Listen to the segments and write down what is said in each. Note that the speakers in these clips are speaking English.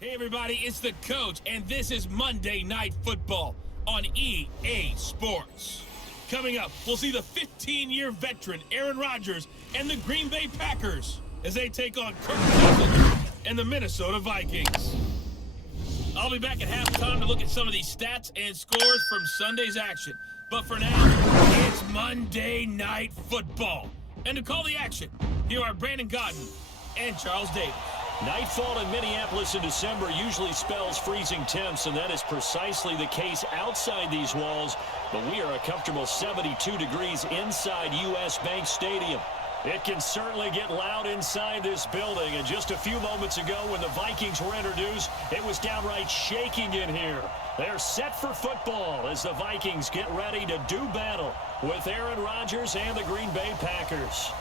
Hey everybody, it's the coach, and this is Monday Night Football on EA Sports. Coming up, we'll see the 15-year veteran Aaron Rodgers and the Green Bay Packers as they take on Kirk Cousins and the Minnesota Vikings. I'll be back at halftime to look at some of these stats and scores from Sunday's action. But for now, it's Monday Night Football. And to call the action, here are Brandon Godden and Charles Davis. Nightfall in Minneapolis in December usually spells freezing temps, and that is precisely the case outside these walls. But we are a comfortable 72 degrees inside U.S. Bank Stadium. It can certainly get loud inside this building, and just a few moments ago when the Vikings were introduced, it was downright shaking in here. They're set for football as the Vikings get ready to do battle with Aaron Rodgers and the Green Bay Packers.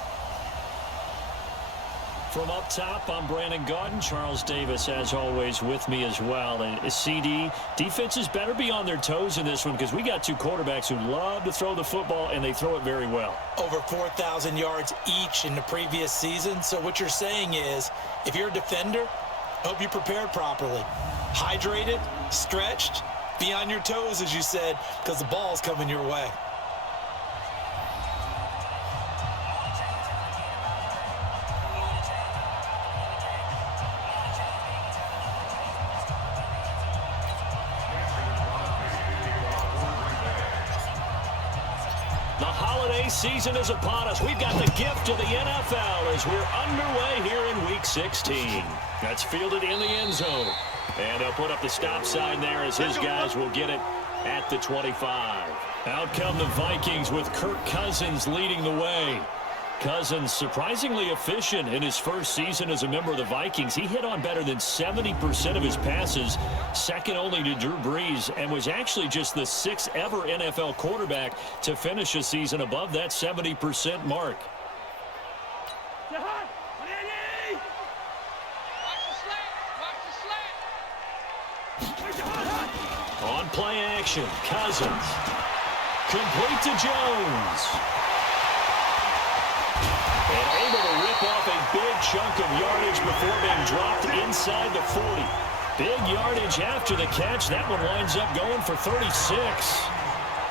From up top, I'm Brandon Godden. Charles Davis, as always, with me as well. And CD, defenses better be on their toes in this one because we got two quarterbacks who love to throw the football, and they throw it very well. Over 4,000 yards each in the previous season. So what you're saying is, if you're a defender, hope you prepared properly. Hydrated, stretched, be on your toes, as you said, because the ball's coming your way. Season is upon us. We've got the gift of the NFL as we're underway here in Week 16. That's fielded in the end zone. And he'll put up the stop sign there as his guys will get it at the 25. Out come the Vikings with Kirk Cousins leading the way. Cousins surprisingly efficient in his first season as a member of the Vikings. He hit on better than 70% of his passes, second only to Drew Brees, and was actually just the 6th ever NFL quarterback to finish a season above that 70% mark. On play action, Cousins. Complete to Jones. And able to rip off a big chunk of yardage before being dropped inside the 40. Big yardage after the catch. That one winds up going for 36.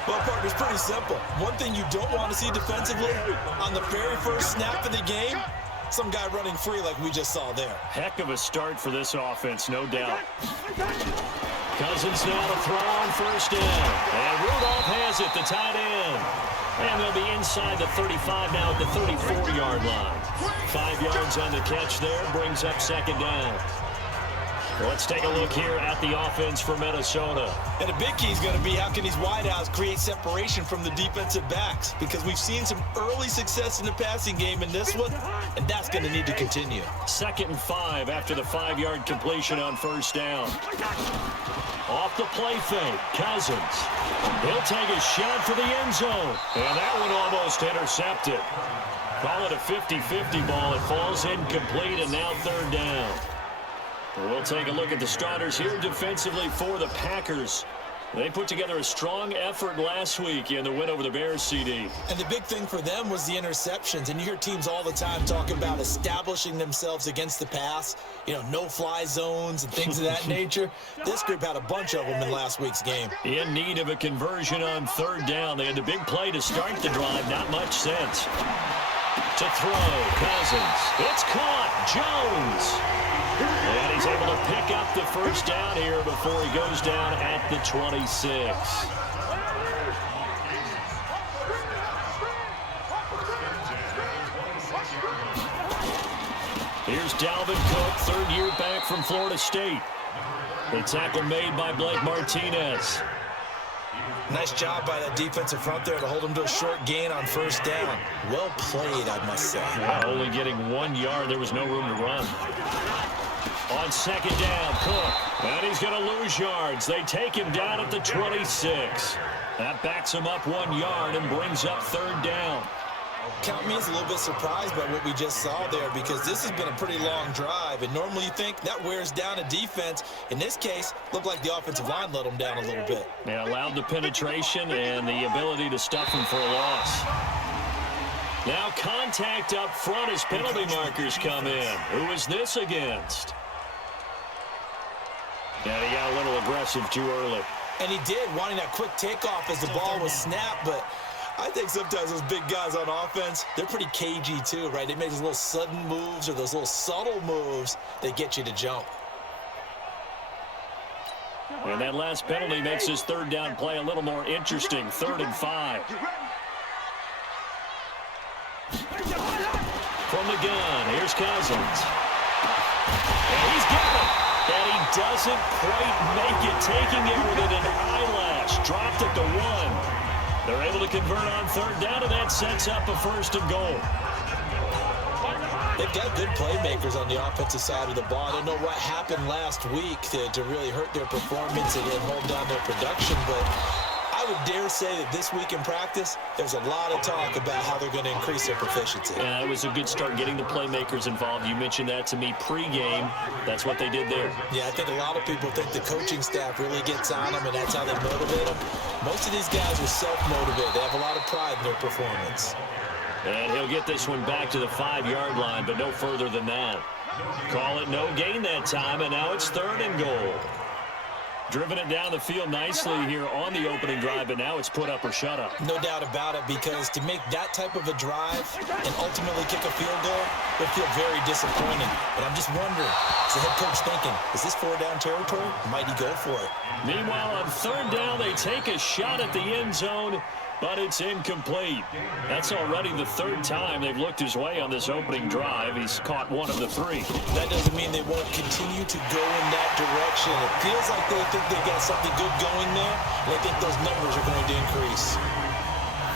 Well, partner, it's pretty simple. One thing you don't want to see defensively, on the very first snap of the game, some guy running free like we just saw there. Heck of a start for this offense, no doubt. Cousins now to throw on first down. And Rudolph has it, the tight end. And they'll be inside the 35 now at the 34-yard line. 5 yards on the catch there, brings up second down. Let's take a look here at the offense for Minnesota. And a big key is going to be how can these wideouts create separation from the defensive backs, because we've seen some early success in the passing game in this one, and that's going to need to continue. 2nd and 5 after the 5-yard completion on first down. Off the play fake, Cousins. He'll take a shot for the end zone, and that one almost intercepted. Call it a 50-50 ball. It falls incomplete, and now 3rd down. We'll take a look at the starters here defensively for the Packers. They put together a strong effort last week in the win over the Bears, CD. And the big thing for them was the interceptions. And you hear teams all the time talking about establishing themselves against the pass, you know, no-fly zones and things of that nature. This group had a bunch of them in last week's game. In need of a conversion on 3rd down. They had the big play to start the drive. Not much sense. To throw, Cousins. It's caught. Jones. And he's able to pick up the first down here before he goes down at the 26. Here's Dalvin Cook, 3rd year back from Florida State. The tackle made by Blake Martinez. Nice job by that defensive front there to hold him to a short gain on first down. Well played, I must say. Yeah, only getting 1 yard. There was no room to run. On 2nd down, Cook. And he's going to lose yards. They take him down at the 26. That backs him up 1 yard and brings up 3rd down. Count me as a little bit surprised by what we just saw there, because this has been a pretty long drive, and normally you think that wears down a defense. In this case, looked like the offensive line let them down a little bit. They allowed the penetration and the ability to stuff him for a loss. Now contact up front as penalty markers come in. Who is this against? And he got a little aggressive too early. And he did, wanting that quick takeoff as the ball was snapped, but I think sometimes those big guys on offense, they're pretty cagey too, right? They make those little sudden moves or those little subtle moves that get you to jump. And that last penalty makes his third down play a little more interesting. 3rd and 5. From the gun, here's Cousins. And he's got it. And he doesn't quite make it, taking it within an eyelash. Dropped at the 1. They're able to convert on 3rd down, and that sets up a 1st and goal. They've got good playmakers on the offensive side of the ball. I don't know what happened last week to really hurt their performance and hold down their production, but I would dare say that this week in practice, there's a lot of talk about how they're going to increase their proficiency. Yeah, it was a good start getting the playmakers involved. You mentioned that to me pregame. That's what they did there. Yeah, I think a lot of people think the coaching staff really gets on them, and that's how they motivate them. Most of these guys are self-motivated. They have a lot of pride in their performance. And he'll get this one back to the 5-yard line, but no further than that. Call it no gain that time, and now it's 3rd and goal. Driven it down the field nicely here on the opening drive, but now it's put up or shut up. No doubt about it, because to make that type of a drive and ultimately kick a field goal would feel very disappointing. But I'm just wondering, is the head coach thinking, is this 4-down territory? Might he go for it? Meanwhile, on 3rd down, they take a shot at the end zone, but it's incomplete. That's already the 3rd time they've looked his way on this opening drive. He's caught 1 of the 3. That doesn't mean they won't continue to go in that direction. It feels like they think they got something good going there, and I think those numbers are going to increase.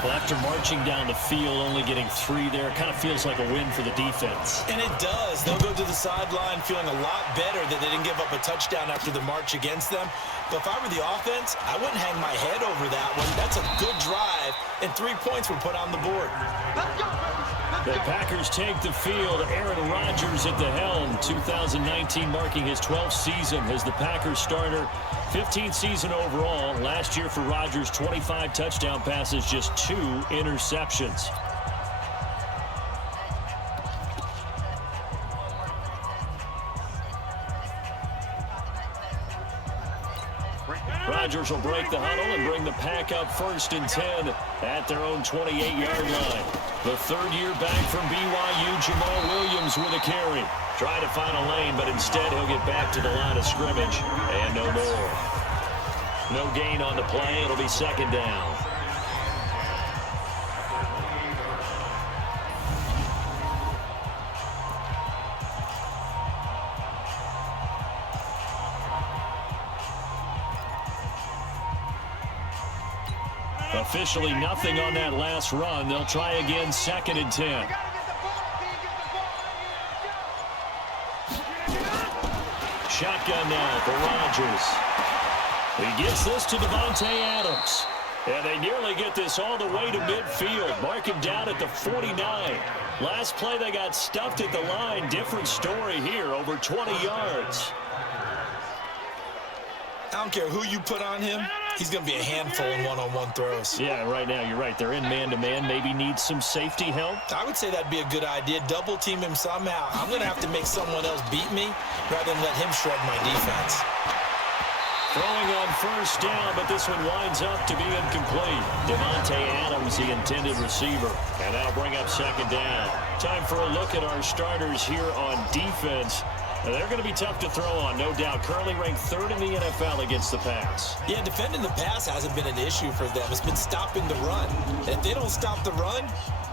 Well, after marching down the field, only getting 3 there, kind of feels like a win for the defense. And it does. They'll go to the sideline feeling a lot better that they didn't give up a touchdown after the march against them. But if I were the offense, I wouldn't hang my head over that one. That's a good drive, and 3 points were put on the board. The Packers take the field. Aaron Rodgers at the helm. 2019 marking his 12th season as the Packers starter. 15th season overall. Last year for Rodgers, 25 touchdown passes, just 2 interceptions. Rodgers will break the huddle and bring the Pack up 1st and 10 at their own 28-yard line. The 3rd year back from BYU, Jamal Williams with a carry. Trying to find a lane, but instead he'll get back to the line of scrimmage and no more. No gain on the play. It'll be 2nd down. Officially nothing on that last run. They'll try again, 2nd and 10. Shotgun now for Rodgers. He gets this to Davante Adams. And they nearly get this all the way to midfield. Mark him down at the 49. Last play they got stuffed at the line. Different story here, over 20 yards. I don't care who you put on him. He's going to be a handful in one-on-one throws. Yeah, right now, you're right. They're in man-to-man. Maybe needs some safety help. I would say that'd be a good idea. Double team him somehow. I'm going to have to make someone else beat me rather than let him shred my defense. Throwing on 1st down, but this one winds up to be incomplete. Davante Adams, the intended receiver. And that'll bring up 2nd down. Time for a look at our starters here on defense. Now, they're going to be tough to throw on, no doubt. Currently ranked 3rd in the NFL against the pass. Yeah, defending the pass hasn't been an issue for them. It's been stopping the run. And if they don't stop the run,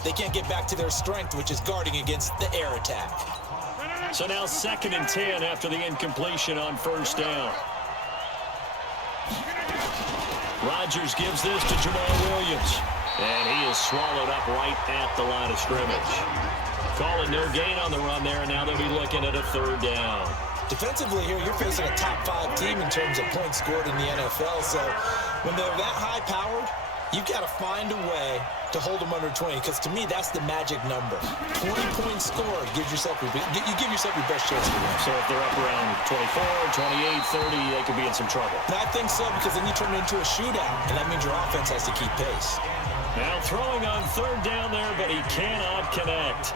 they can't get back to their strength, which is guarding against the air attack. So now 2nd and 10 after the incompletion on 1st down. Rodgers gives this to Jamal Williams. And he is swallowed up right at the line of scrimmage. Calling no gain on the run there, and now they'll be looking at a 3rd down. Defensively here, you're facing a top 5 team in terms of points scored in the NFL. So when they're that high-powered, you've got to find a way to hold them under 20, because to me, that's the magic number. 20 points scored gives yourself you give yourself your best chance to win. So if they're up around 24, 28, 30, they could be in some trouble. And I think so, because then you turn it into a shootout, and that means your offense has to keep pace. Now throwing on 3rd down there, but but he cannot connect.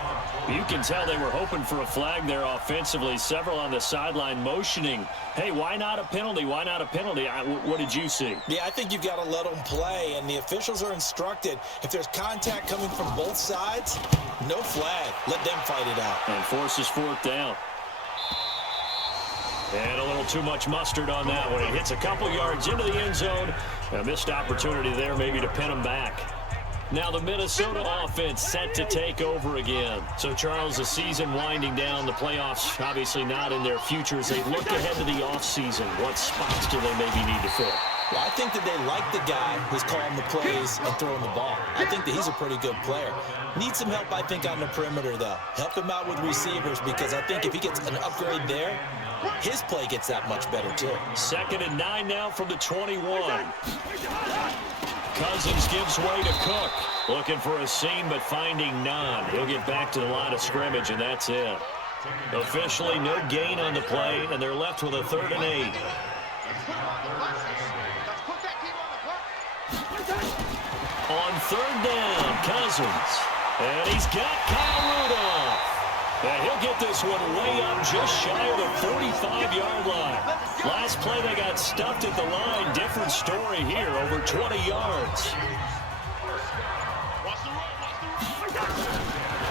You can tell they were hoping for a flag there offensively. Several on the sideline motioning, hey, why not a penalty? Why not a penalty? What did you see? Yeah, I think you've got to let them play, and the officials are instructed. If there's contact coming from both sides, no flag. Let them fight it out. And forces fourth down. And a little too much mustard on that one. It hits a couple yards into the end zone. A missed opportunity there maybe to pin him back. Now the Minnesota offense set to take over again. So, Charles, the season winding down, the playoffs obviously not in their future. As they look ahead to the offseason, what spots do they maybe need to fill? Well, I think that they like the guy who's calling the plays and throwing the ball. I think that he's a pretty good player. Needs some help, I think, on the perimeter, though. Help him out with receivers, because I think if he gets an upgrade there, his play gets that much better, too. 2nd and 9 now from the 21. Cousins gives way to Cook. Looking for a seam, but finding none. He'll get back to the line of scrimmage, and that's it. Officially, no gain on the play, and they're left with a 3rd and 8. On 3rd down, Cousins. And he's got Kyle Rudolph. And he'll get this one way up just shy of the 45-yard line. Last play, they got stuffed at the line. Different story here, over 20 yards.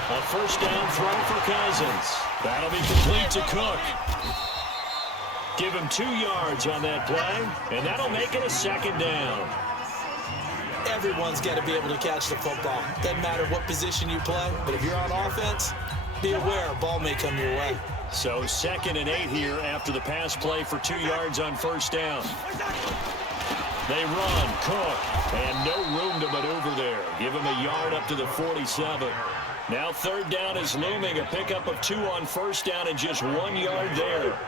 A 1st down throw for Cousins. That'll be complete to Cook. Give him 2 yards on that play, and that'll make it a 2nd down. Everyone's got to be able to catch the football. Doesn't matter what position you play, but if you're on offense, be aware a ball may come your way. So 2nd and 8 here after the pass play for 2 yards on 1st down. They run, Cook, and no room to maneuver there. Give him a yard up to the 47. Now 3rd down is looming, a pickup of 2 on 1st down and just 1 yard there.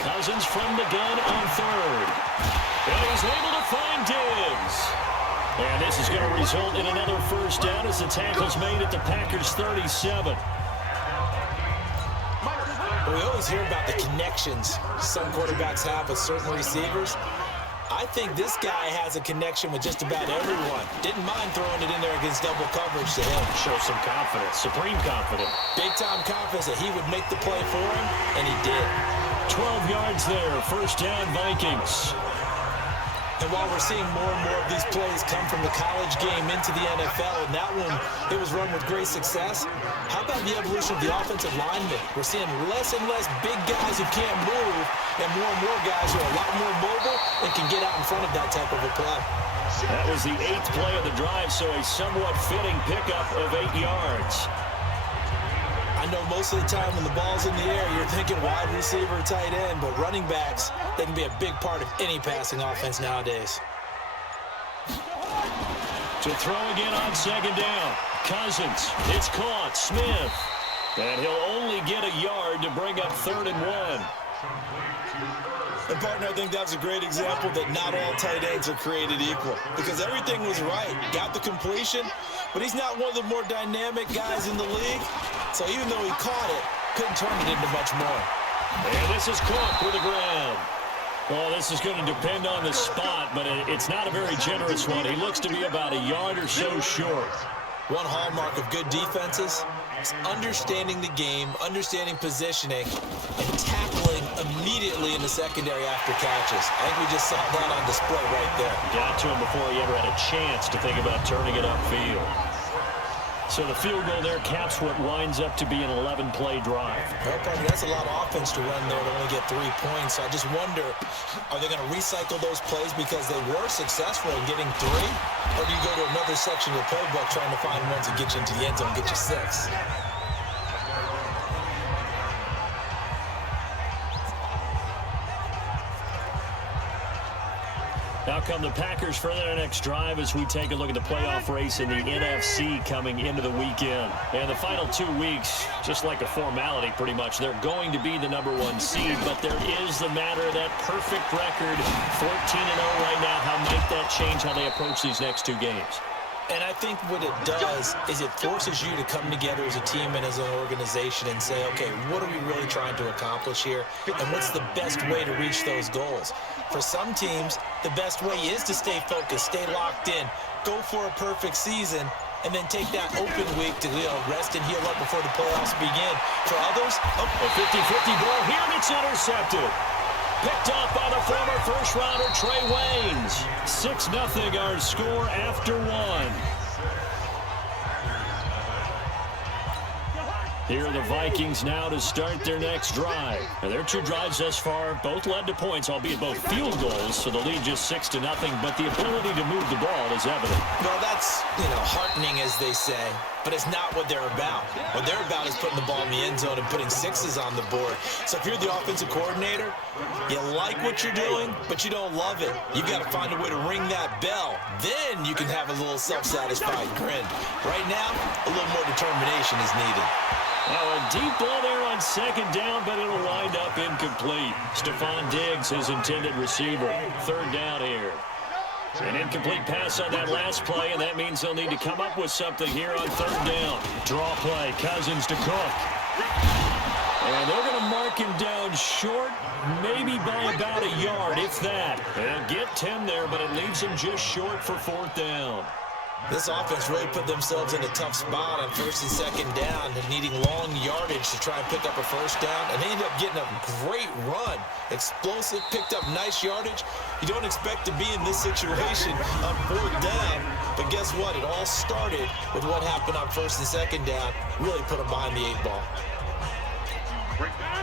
Cousins from the gun on 3rd. And he's able to find Diggs. And this is going to result in another 1st down as the tackle's made at the Packers' 37. We always hear about the connections some quarterbacks have with certain receivers. I think this guy has a connection with just about everyone. Didn't mind throwing it in there against double coverage to him. Show some confidence, supreme confidence. Big-time confidence that he would make the play for him, and he did. 12 yards there, 1st down Vikings. And while we're seeing more and more of these plays come from the college game into the NFL, and that one, it was run with great success, how about the evolution of the offensive linemen? We're seeing less and less big guys who can't move, and more guys who are a lot more mobile and can get out in front of that type of a play. That was the 8th play of the drive, so a somewhat fitting pickup of 8 yards. I know most of the time when the ball's in the air, you're thinking wide receiver, tight end, but running backs, they can be a big part of any passing offense nowadays. To throw again on 2nd down. Cousins, it's caught, Smith. And he'll only get a yard to bring up 3rd and 1. And, partner, I think that's a great example that not all tight ends are created equal, because everything was right. Got the completion, but he's not one of the more dynamic guys in the league. So even though he caught it, couldn't turn it into much more. And this is Cook with the ground. Well, this is going to depend on the spot, but it's not a very generous one. He looks to be about a yard or so short. One hallmark of good defenses is understanding the game, understanding positioning, and tackling immediately in the secondary after catches. I think we just saw that on display right there. Got to him before he ever had a chance to think about turning it upfield. So the field goal there caps what winds up to be an 11-play drive. Well, partner, that's a lot of offense to run there to only get 3 points. So I just wonder, are they going to recycle those plays because they were successful in getting 3? Or do you go to another section of the playbook trying to find ones that get you into the end zone and get you 6? Now come the Packers for their next drive as we take a look at the playoff race in the NFC coming into the weekend. And the final 2 weeks, just like a formality pretty much, they're going to be the #1 seed, but there is the matter of that perfect record, 14-0 right now. How might that change how they approach these next 2 games? And I think what it does is it forces you to come together as a team and as an organization and say, okay, what are we really trying to accomplish here? And what's the best way to reach those goals? For some teams, the best way is to stay focused, stay locked in, go for a perfect season, and then take that open week to rest and heal up before the playoffs begin. For others, a 50-50 ball here, and it's intercepted. Picked up by the former first-rounder Trey Waynes. 6-0 our score after one. Here are the Vikings now to start their next drive. Now, their two drives thus far both led to points, albeit both field goals, so the lead just 6-0, but the ability to move the ball is evident. Well, that's, heartening, as they say, but it's not what they're about. What they're about is putting the ball in the end zone and putting sixes on the board. So if you're the offensive coordinator, you like what you're doing, but you don't love it. You've got to find a way to ring that bell. Then you can have a little self-satisfied grin. Right now, a little more determination is needed. Now a deep ball there on second down, but it'll wind up incomplete. Stephon Diggs, his intended receiver. Third down here. An incomplete pass on that last play, and that means they'll need to come up with something here on third down. Draw play, Cousins to Cook. And they're going to mark him down short, maybe by about a yard, if that. They'll get 10 there, but it leaves him just short for fourth down. This offense really put themselves in a tough spot on first and second down and needing long yardage to try and pick up a first down. And they ended up getting a great run. Explosive, picked up nice yardage. You don't expect to be in this situation on fourth down. But guess what? It all started with what happened on first and second down. Really put them behind the 8 ball.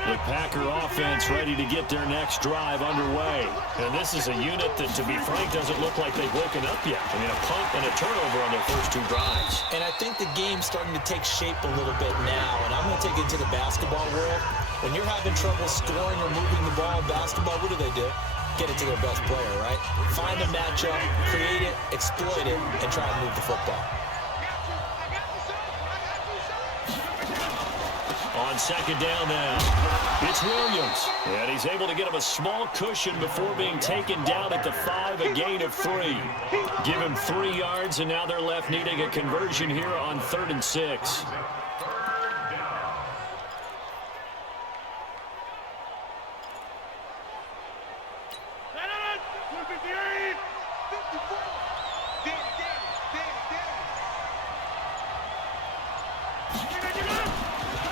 The Packer offense ready to get their next drive underway. And this is a unit that, to be frank, doesn't look like they've woken up yet. I mean, a punt and a turnover on their first 2 drives. And I think the game's starting to take shape a little bit now. And I'm going to take it to the basketball world. When you're having trouble scoring or moving the ball in basketball, what do? Get it to their best player, right? Find a matchup, create it, exploit it, and try and move the football. On second down now, it's Williams. And he's able to get him a small cushion before being taken down at the 5, a gain of 3. Give him 3 yards, and now they're left needing a conversion here on 3rd and 6.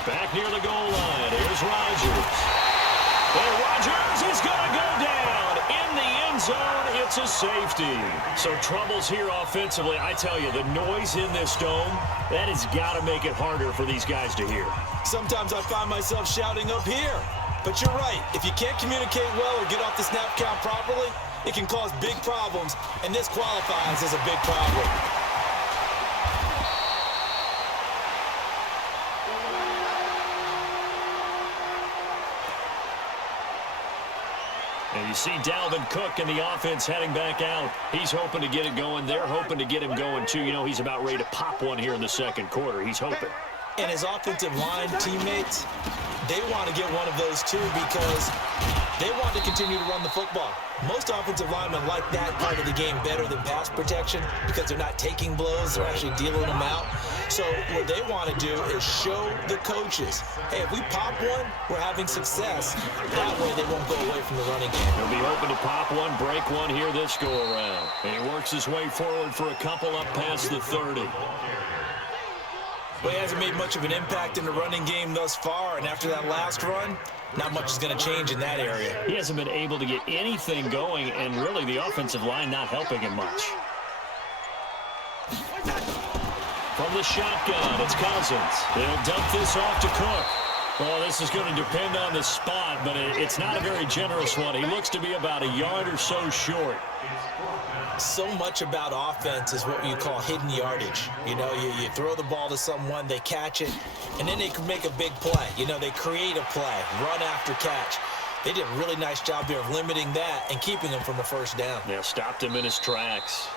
Back near the goal line, here's Rodgers. And Rodgers is going to go down in the end zone. It's a safety. So troubles here offensively. I tell you, the noise in this dome, that has got to make it harder for these guys to hear. Sometimes I find myself shouting up here. But you're right. If you can't communicate well or get off the snap count properly, it can cause big problems. And this qualifies as a big problem. And you see Dalvin Cook and the offense heading back out. He's hoping to get it going. They're hoping to get him going, too. You know, he's about ready to pop one here in the second quarter. He's hoping. And his offensive line teammates, they want to get one of those, too, because they want to continue to run the football. Most offensive linemen like that part of the game better than pass protection because they're not taking blows. They're actually dealing them out. So what they want to do is show the coaches, hey, if we pop one, we're having success. That way they won't go away from the running game. He'll be hoping to pop one, break one here this go-around. And he works his way forward for a couple up past the 30. Well, he hasn't made much of an impact in the running game thus far, and after that last run, not much is going to change in that area. He hasn't been able to get anything going, and really the offensive line not helping him much. From the shotgun, it's Cousins. They'll dump this off to Cook. Well, this is going to depend on the spot, but it's not a very generous one. He looks to be about a yard or so short. So much about offense is what you call hidden yardage. You know, you throw the ball to someone, they catch it, and then they can make a big play. You know, they create a play, run after catch. They did a really nice job there of limiting that and keeping him from a first down. Yeah, stopped him in his tracks.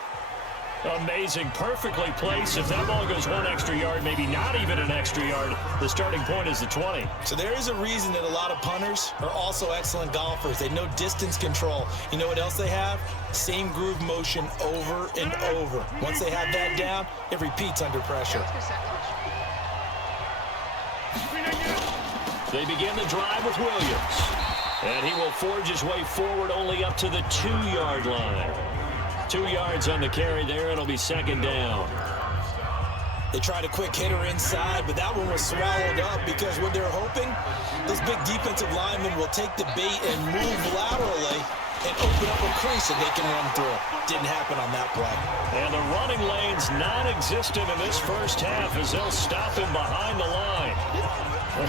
Amazing. Perfectly placed. If that ball goes one extra yard, maybe not even an extra yard, the starting point is the 20. So there is a reason that a lot of punters are also excellent golfers. They know distance control. You know what else they have? Same groove motion over and over. Once they have that down, it repeats under pressure. They begin the drive with Williams. And he will forge his way forward only up to the 2-yard line. 2 yards on the carry there. It'll be second down. They tried a quick hitter inside, but that one was swallowed up because what they're hoping, those big defensive linemen will take the bait and move laterally and open up a crease that they can run through. Didn't happen on that play. And the running lane's non-existent in this first half as they'll stop him behind the line.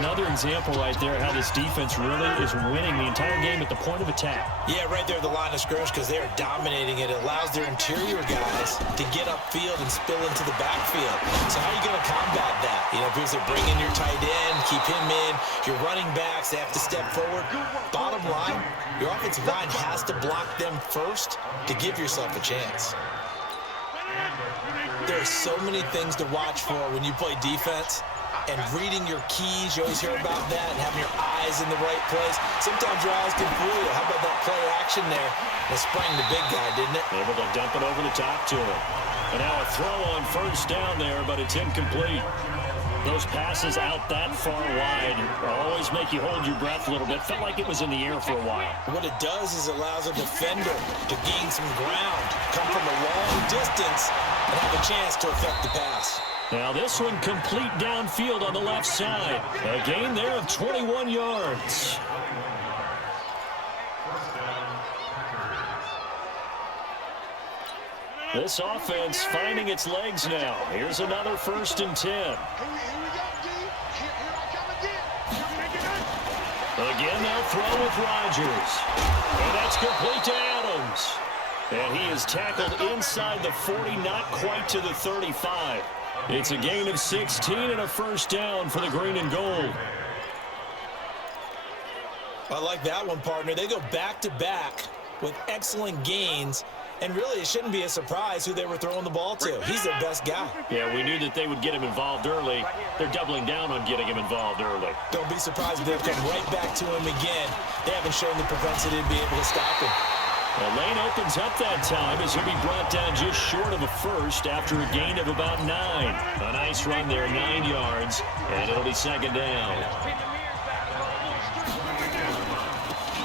Another example right there how this defense really is winning the entire game at the point of attack. Yeah, right there at the line of scrimmage because they are dominating it. It allows their interior guys to get upfield and spill into the backfield. So how are you going to combat that? You know, because they're bringing your tight end, keep him in. Your running backs, they have to step forward. Bottom line, your offensive line has to block them first to give yourself a chance. There are so many things to watch for when you play defense. And reading your keys, you always hear about that, and having your eyes in the right place. Sometimes your eyes can fool you. How about that play action there? It sprang the big guy, didn't it? Able to dump it over the top to him. And now a throw on first down there, but it's incomplete. Those passes out that far wide always make you hold your breath a little bit. Felt like it was in the air for a while. What it does is it allows a defender to gain some ground, come from a long distance, and have a chance to affect the pass. Now this one complete downfield on the left side. A gain there of 21 yards. This offense finding its legs now. Here's another 1st and 10. Again, they'll throw with Rodgers. And that's complete to Adams. And he is tackled inside the 40, not quite to the 35. It's a gain of 16 and a first down for the green and gold. I like that one, partner. They go back-to-back with excellent gains, and really it shouldn't be a surprise who they were throwing the ball to. He's their best guy. Yeah, we knew that they would get him involved early. They're doubling down on getting him involved early. Don't be surprised if they'll come right back to him again. They haven't shown the propensity to be able to stop him. The lane opens up that time as he'll be brought down just short of a first after a gain of about 9. A nice run there, 9 yards, and it'll be second down.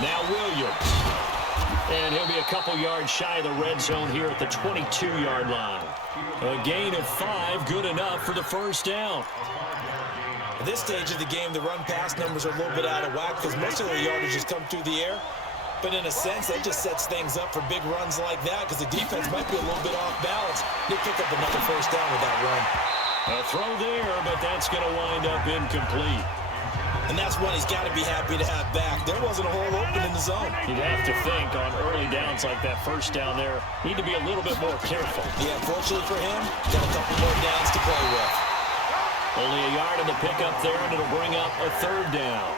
Now Williams. And he'll be a couple yards shy of the red zone here at the 22-yard line. A gain of 5, good enough for the first down. At this stage of the game, the run-pass numbers are a little bit out of whack because most of their yardage has come through the air. But in a sense, that just sets things up for big runs like that because the defense might be a little bit off balance. They pick up another first down with that run. A throw there, but that's going to wind up incomplete. And that's one he's got to be happy to have back. There wasn't a hole open in the zone. You'd have to think on early downs like that first down there, need to be a little bit more careful. Yeah, fortunately for him, got a couple more downs to play with. Only a yard in the pickup there, and it'll bring up a third down.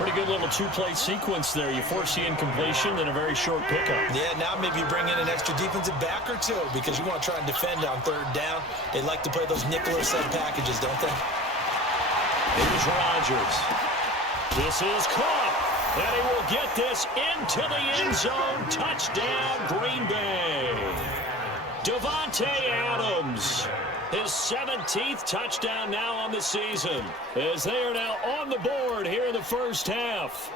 Pretty good little two-play sequence there. You force the incompletion, then a very short pickup. Yeah, now maybe you bring in an extra defensive back or two because you want to try and defend on third down. They like to play those nickel or sub packages, don't they? Here's Rodgers. This is caught. And he will get this into the end zone. Touchdown, Green Bay. Davante Adams. His 17th touchdown now on the season as they are now on the board here in the first half.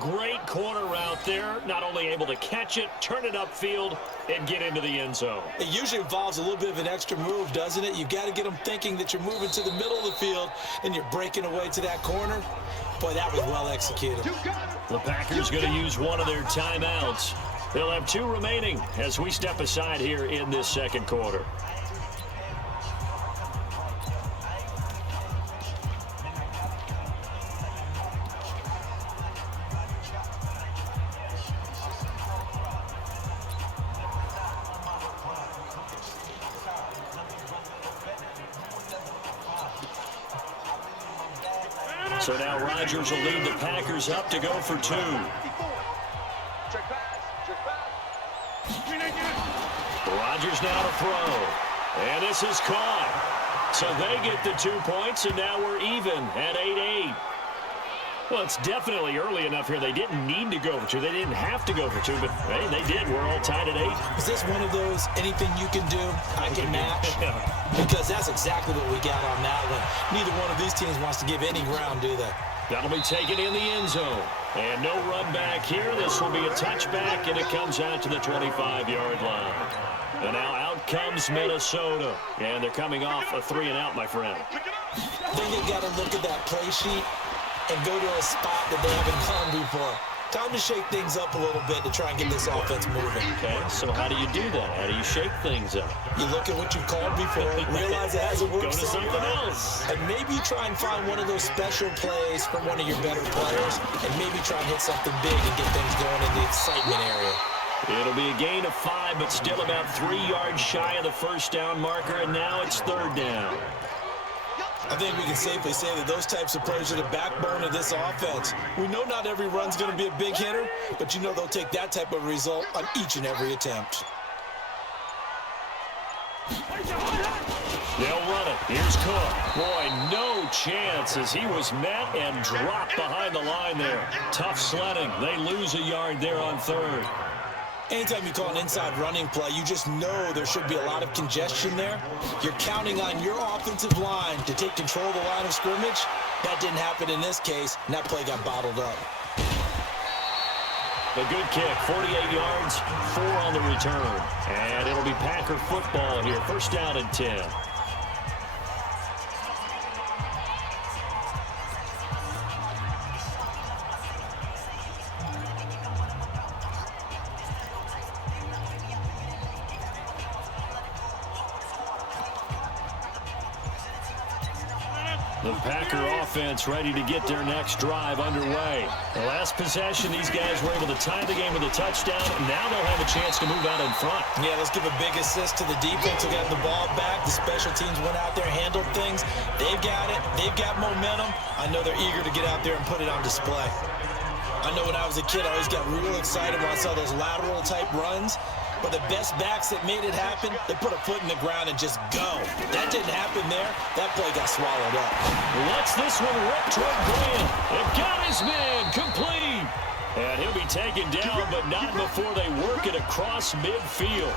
Great corner route there, not only able to catch it, turn it upfield, and get into the end zone. It usually involves a little bit of an extra move, doesn't it? You've got to get them thinking that you're moving to the middle of the field and you're breaking away to that corner. Boy, that was well executed. The Packers going to use one of their timeouts. They'll have 2 remaining as we step aside here in this second quarter. So now Rodgers will lead the Packers up to go for 2. Rodgers now to throw. And this is caught. So they get the 2 points, and now we're even at 8-8. Well, it's definitely early enough here. They didn't need to go for 2. They didn't have to go for 2, but, hey, they did. We're all tied at 8. Is this one of those anything you can do, I can match? Because that's exactly what we got on that one. Neither one of these teams wants to give any ground, do they? That'll be taken in the end zone. And no run back here. This will be a touchback, and it comes out to the 25-yard line. And now out comes Minnesota. And they're coming off a 3-and-out, my friend. I think they've got to look at that play sheet and go to a spot that they haven't gone before. Time to shake things up a little bit to try and get this offense moving. Okay, so how do you do that? How do you shake things up? You look at what you called before, realize it hasn't worked. Go to something else. And maybe try and find one of those special plays from one of your better players, and maybe try and hit something big and get things going in the excitement area. It'll be a gain of 5, but still about 3 yards shy of the first down marker, and now it's 3rd down. I think we can safely say that those types of plays are the backbone of this offense. We know not every run's going to be a big hitter, but you know they'll take that type of result on each and every attempt. They'll run it. Here's Cook. Boy, no chance as he was met and dropped behind the line there. Tough sledding. They lose a yard there on 3rd. Anytime you call an inside running play, you just know there should be a lot of congestion there. You're counting on your offensive line to take control of the line of scrimmage. That didn't happen in this case, and that play got bottled up. A good kick, 48 yards, 4 on the return. And it'll be Packer football here, 1st down and 10. The Packer offense ready to get their next drive underway. The last possession, these guys were able to tie the game with a touchdown. Now they'll have a chance to move out in front. Yeah, let's give a big assist to the defense who got the ball back. The special teams went out there, handled things. They've got it. They've got momentum. I know they're eager to get out there and put it on display. I know when I was a kid, I always got real excited when I saw those lateral-type runs. But the best backs that made it happen, they put a foot in the ground and just go. That didn't happen there. That play got swallowed up. Let's this one rip toward Grant. It got his man complete. And he'll be taken down, but not before they work it across midfield.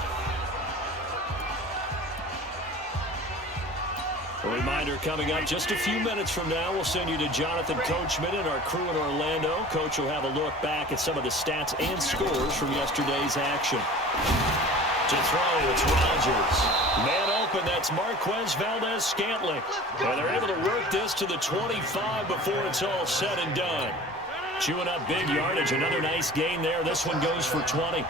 A reminder coming up just a few minutes from now, we'll send you to Jonathan Coachman and our crew in Orlando. Coach will have a look back at some of the stats and scores from yesterday's action. To throw, it's Rodgers. Man open, that's Marquez Valdez-Scantling. And they're able to work this to the 25 before it's all said and done. Chewing up big yardage, another nice gain there. This one goes for 20.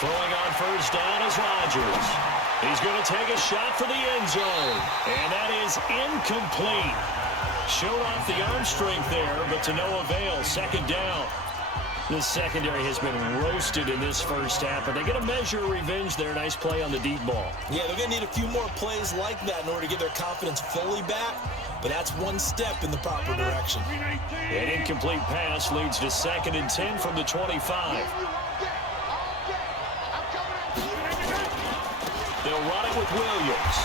Throwing on 1st down is Rodgers. He's going to take a shot for the end zone. And that is incomplete. Showed off the arm strength there, but to no avail. 2nd down. This secondary has been roasted in this first half, but they get a measure of revenge there. Nice play on the deep ball. Yeah, they're going to need a few more plays like that in order to get their confidence fully back, but that's one step in the proper direction. An incomplete pass leads to 2nd and 10 from the 25. They'll run it with Williams.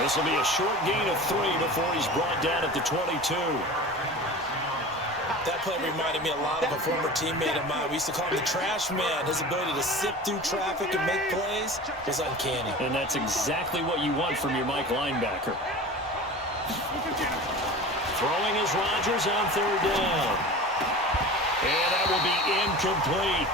This will be a short gain of 3 before he's brought down at the 22. That play reminded me a lot of a former teammate of mine. We used to call him the trash man. His ability to sift through traffic and make plays was uncanny. And that's exactly what you want from your Mike linebacker. Throwing is Rodgers on 3rd down. And that will be incomplete.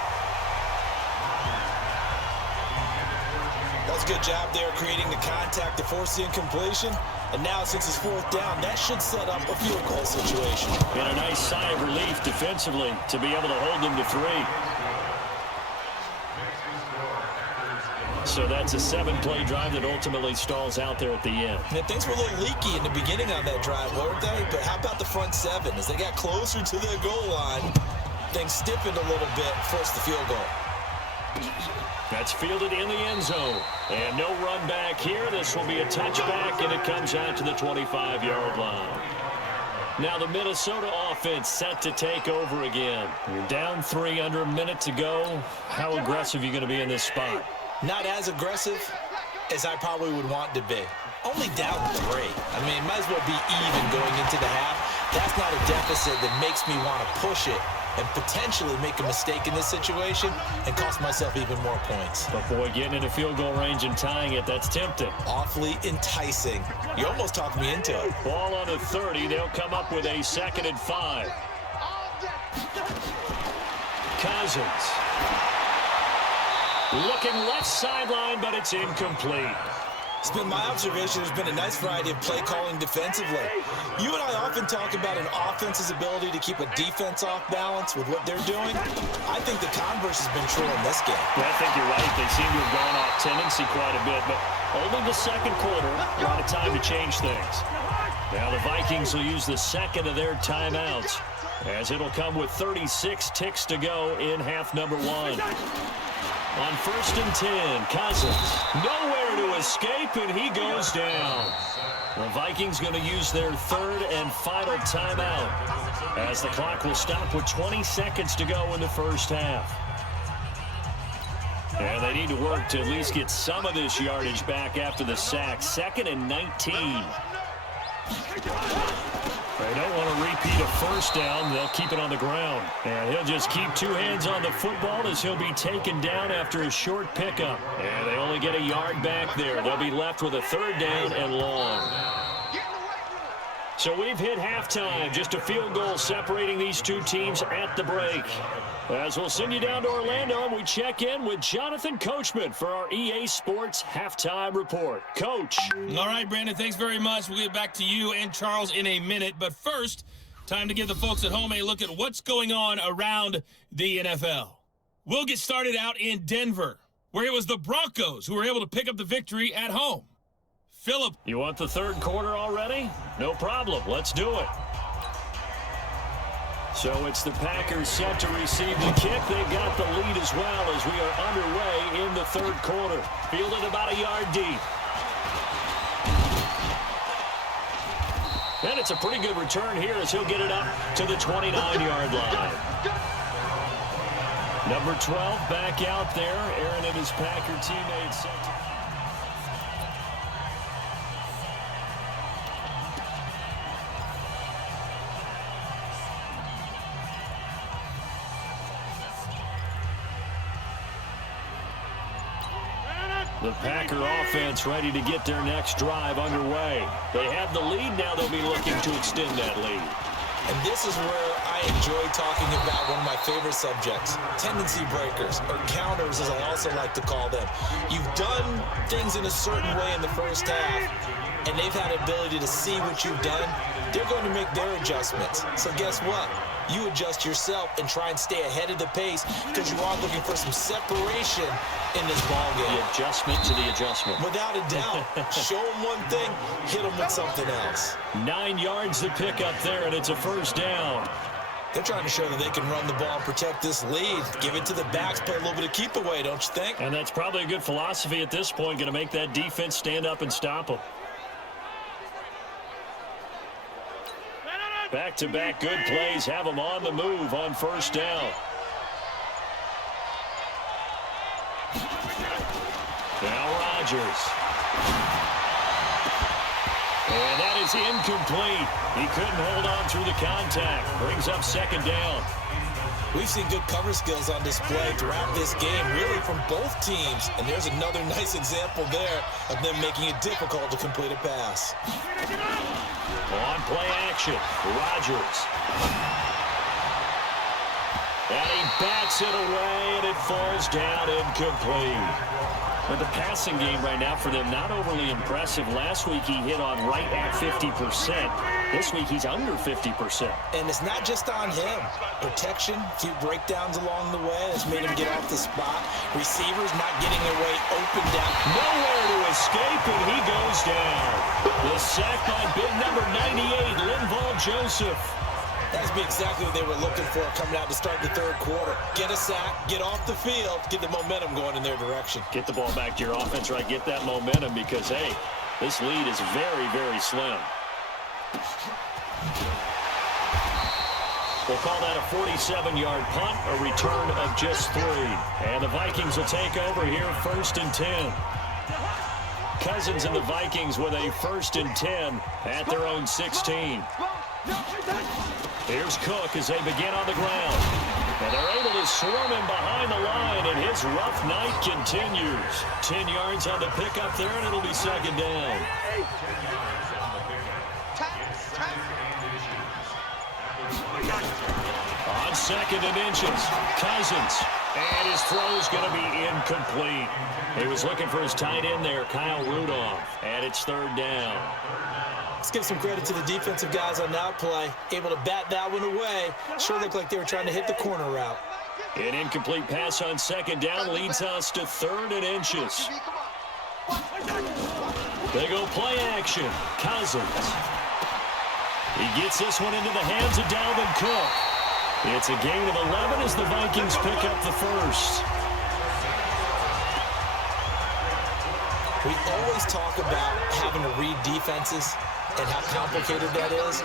That's a good job there creating the contact to force the incompletion. And now, since it's 4th down, that should set up a field goal situation. And a nice sigh of relief defensively to be able to hold them to 3. So that's a 7-play drive that ultimately stalls out there at the end. And things were a little leaky in the beginning on that drive, weren't they? But how about the front 7? As they got closer to the goal line, things stiffened a little bit, forced the field goal. That's fielded in the end zone. And no run back here. This will be a touchback, and it comes out to the 25-yard line. Now the Minnesota offense set to take over again. You're down 3 under a minute to go. How aggressive are you going to be in this spot? Not as aggressive as I probably would want to be. Only down 3. I mean, might as well be even going into the half. That's not a deficit that makes me want to push it and potentially make a mistake in this situation and cost myself even more points. But boy, getting into field goal range and tying it, that's tempting. Awfully enticing. You almost talked me into it. Ball on the 30. They'll come up with a 2nd and 5. Cousins. Looking left sideline, but it's incomplete. It's been my observation there's been a nice variety of play calling defensively. You and I often talk about an offense's ability to keep a defense off balance with what they're doing. I think the converse has been true in this game. Well, I think you're right. They seem to have gone off tendency quite a bit, but only the 2nd quarter, a lot of time to change things. Now the Vikings will use the 2nd of their timeouts, as it'll come with 36 ticks to go in half number 1. On 1st and 10, Cousins. Nowhere to escape, and he goes down. The Vikings going to use their 3rd and final timeout, as the clock will stop with 20 seconds to go in the first half. And they need to work to at least get some of this yardage back after the sack. 2nd and 19. They don't want to repeat a first down. They'll keep it on the ground. And he'll just keep 2 hands on the football as he'll be taken down after a short pickup. And they only get a yard back there. They'll be left with a 3rd down and long. So we've hit halftime. Just a field goal separating these 2 teams at the break. As we'll send you down to Orlando, and we check in with Jonathan Coachman for our EA Sports Halftime Report. Coach. All right, Brandon, thanks very much. We'll get back to you and Charles in a minute. But first, time to give the folks at home a look at what's going on around the NFL. We'll get started out in Denver, where it was the Broncos who were able to pick up the victory at home. Phillip. You want the 3rd quarter already? No problem. Let's do it. So it's the Packers set to receive the kick. They got the lead as well as we are underway in the 3rd quarter. Fielded about a yard deep. And it's a pretty good return here as he'll get it up to the 29-yard line. Number 12 back out there. Aaron and his Packer teammates set to... The Packer offense ready to get their next drive underway. They have the lead now. They'll be looking to extend that lead. And this is where I enjoy talking about one of my favorite subjects, tendency breakers, or counters as I also like to call them. You've done things in a certain way in the first half, and they've had the ability to see what you've done. They're going to make their adjustments. So guess what? You adjust yourself and try and stay ahead of the pace because you are looking for some separation in this ballgame. The adjustment to the adjustment. Without a doubt. Show them one thing, hit them with something else. 9 yards to pick up there, and it's a 1st down. They're trying to show that they can run the ball and protect this lead. Give it to the backs, play a little bit of keep away, don't you think? And that's probably a good philosophy at this point, going to make that defense stand up and stop them. Back-to-back good plays have them on the move on 1st down. Now Rodgers. And that is incomplete. He couldn't hold on through the contact. Brings up 2nd down. We've seen good cover skills on display throughout this game, really from both teams. And there's another nice example there of them making it difficult to complete a pass. On play action, Rodgers. And he bats it away, and it falls down incomplete. But the passing game right now for them, not overly impressive. Last week he hit on right at 50%. This week he's under 50%. And it's not just on him. Protection, a few breakdowns along the way has made him get off the spot. Receivers not getting their way open down. Nowhere to escape, and he goes down. The sack by big number 98, Linval Joseph. That's be exactly what they were looking for coming out to start the 3rd quarter. Get a sack, get off the field, get the momentum going in their direction. Get the ball back to your offense, right? Get that momentum because, hey, this lead is very, very slim. We'll call that a 47-yard punt, a return of just 3. And the Vikings will take over here, 1st and 10. Cousins and the Vikings with a 1st and 10 at their own 16. Here's Cook as they begin on the ground. And they're able to swarm him behind the line, and his rough night continues. 10 yards on the pickup there, and it'll be 2nd down. On 2nd and inches, Cousins. And his throw's going to be incomplete. He was looking for his tight end there, Kyle Rudolph. And it's 3rd down. Let's give some credit to the defensive guys on that play. Able to bat that one away. Sure looked like they were trying to hit the corner route. An incomplete pass on 2nd down leads us to 3rd and inches. They go play action. Cousins. He gets this one into the hands of Dalvin Cook. It's a gain of 11 as the Vikings pick up the 1st. We always talk about having to read defenses and how complicated that is.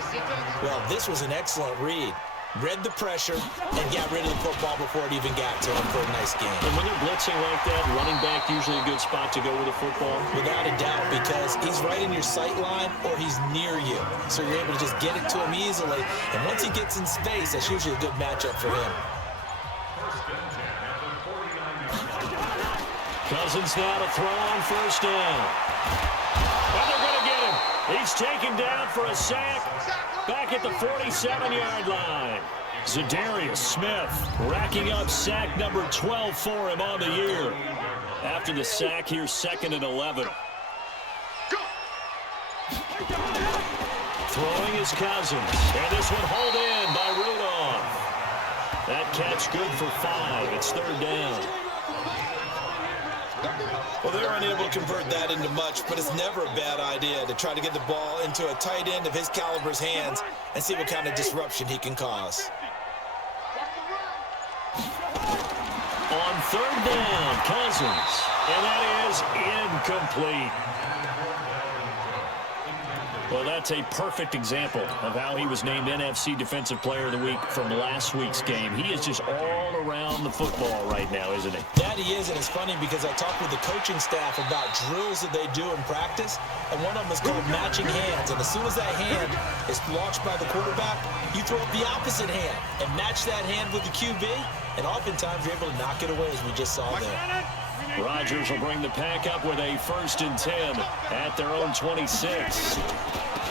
Well, this was an excellent read. Read the pressure and got rid of the football before it even got to him for a nice game. And when they're blitzing like that, running back usually a good spot to go with the football? Without a doubt, because he's right in your sight line or he's near you. So you're able to just get it to him easily. And once he gets in space, that's usually a good matchup for him. Cousins now to throw on 1st down. And they're going to get him. He's taken down for a sack back at the 47-yard line. Zadarius Smith racking up sack number 12 for him on the year. After the sack, here's 2nd and 11. Throwing is Cousins. And this one hauled in by Rudolph. That catch good for 5. It's 3rd down. Well, they're unable to convert that into much, but it's never a bad idea to try to get the ball into a tight end of his caliber's hands and see what kind of disruption he can cause. On 3rd down, Cousins. And that is incomplete. Well, that's a perfect example of how he was named NFC Defensive Player of the Week from last week's game. He is just all around the football right now, isn't he? That he is, and it's funny because I talked with the coaching staff about drills that they do in practice, and one of them is called matching hands. And as soon as that hand is launched by the quarterback, you throw up the opposite hand and match that hand with the QB, and oftentimes you're able to knock it away, as we just saw there. Rodgers will bring the pack up with a 1st and 10 at their own 26.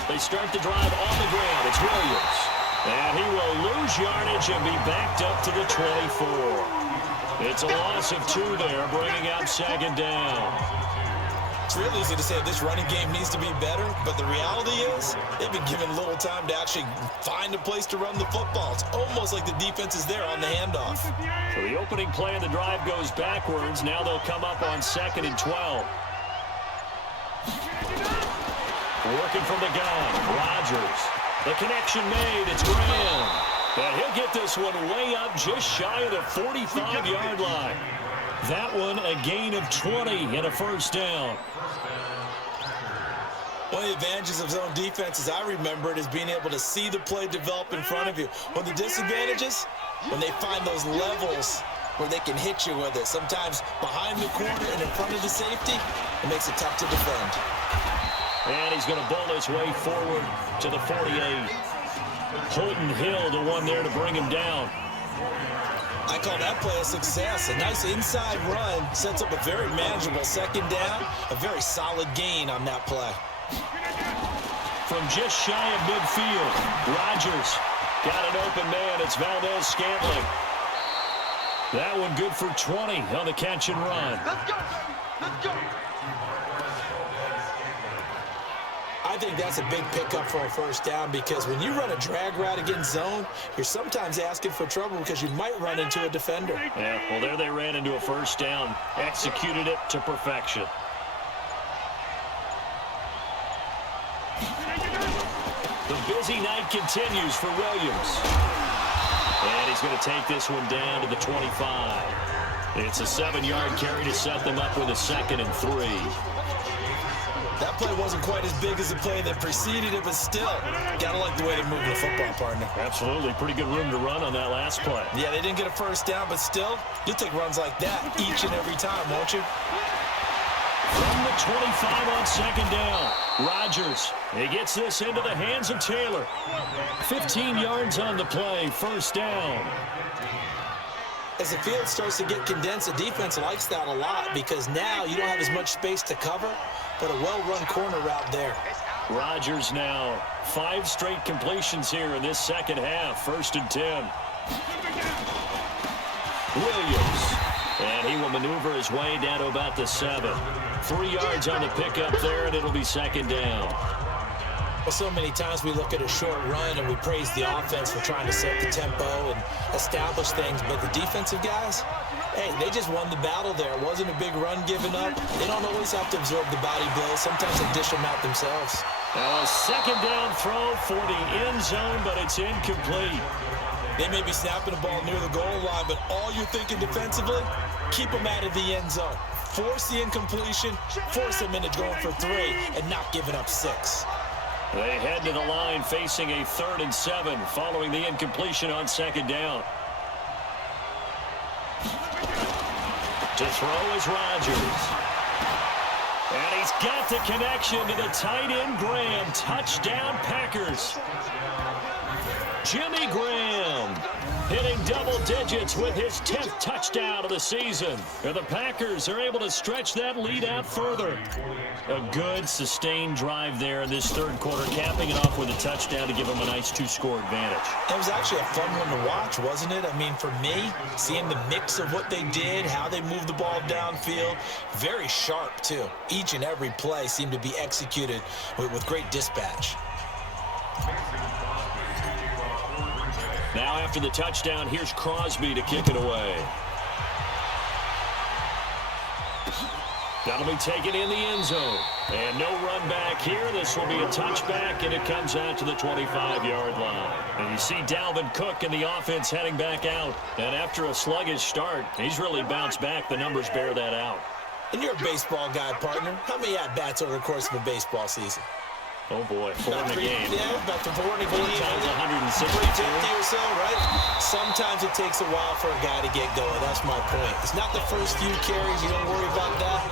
They start the drive on the ground. It's Williams. And he will lose yardage and be backed up to the 24. It's a loss of 2 there, bringing up 2nd down. It's really easy to say this running game needs to be better, but the reality is they've been given little time to actually find a place to run the football. It's almost like the defense is there on the handoff. So the opening play of the drive goes backwards. Now they'll come up on 2nd and 12. Working from the gun, Rodgers. The connection made, it's Graham. And he'll get this one way up just shy of the 45-yard line. That one a gain of 20 and a 1st down. One of the advantages of zone defense, as I remember it, is being able to see the play develop in front of you. One of the disadvantages, when they find those levels where they can hit you with it. Sometimes behind the corner and in front of the safety, it makes it tough to defend. And he's going to bowl his way forward to the 48. Holton Hill, the one there to bring him down. I call that play a success. A nice inside run sets up a very manageable 2nd down. A very solid gain on that play. From just shy of midfield, Rodgers got an open man. It's Valdez-Scantling. That one good for 20 on the catch and run. Let's go. Let's go. I think that's a big pickup for a 1st down, because when you run a drag route against zone, you're sometimes asking for trouble because you might run into a defender. Yeah, well, there they ran into a 1st down, executed it to perfection. The busy night continues for Williams. And he's going to take this one down to the 25. It's a 7-yard carry to set them up with a 2nd and 3. That play wasn't quite as big as the play that preceded it, but still, gotta like the way they're moving the football, partner. Absolutely. Pretty good room to run on that last play. Yeah, they didn't get a first down, but still, you'll take runs like that each and every time, won't you? From the 25 on second down, Rodgers. He gets this into the hands of Taylor. 15 yards on the play, first down. As the field starts to get condensed, the defense likes that a lot because now you don't have as much space to cover, but a well-run corner route there. Rodgers now 5 straight completions here in this second half. 1st and 10. Williams. And he will maneuver his way down to about the 7. 3 yards on the pickup there, and it'll be second down. Well, so many times we look at a short run and we praise the offense for trying to set the tempo and establish things, but the defensive guys, hey, they just won the battle there. It wasn't a big run given up. They don't always have to absorb the body blows. Sometimes they dish them out themselves. Now a second down throw for the end zone, but it's incomplete. They may be snapping the ball near the goal line, but all you're thinking defensively, keep them out of the end zone. Force the incompletion, force them into going for 3, and not giving up 6. They head to the line facing a 3rd and 7 following the incompletion on second down. To throw is Rodgers. And he's got the connection to the tight end Graham. Touchdown Packers. Jimmy Graham hitting double digits with his 10th touchdown of the season. And the Packers are able to stretch that lead out further. A good, sustained drive there in this 3rd quarter, capping it off with a touchdown to give them a nice 2-score advantage. It was actually a fun one to watch, wasn't it? I mean, for me, seeing the mix of what they did, how they moved the ball downfield, very sharp, too. Each and every play seemed to be executed with great dispatch. Now after the touchdown, here's Crosby to kick it away. That'll be taken in the end zone. And no run back here. This will be a touchback, and it comes out to the 25-yard line. And you see Dalvin Cook and the offense heading back out. And after a sluggish start, he's really bounced back. The numbers bear that out. And you're a baseball guy, partner. How many at-bats over the course of a baseball season? Oh, boy, 4 in a game. Yeah, about 4 in a 4 game. times 160. 350 or so, right? Sometimes it takes a while for a guy to get going. That's my point. It's not the first few carries. You don't worry about that.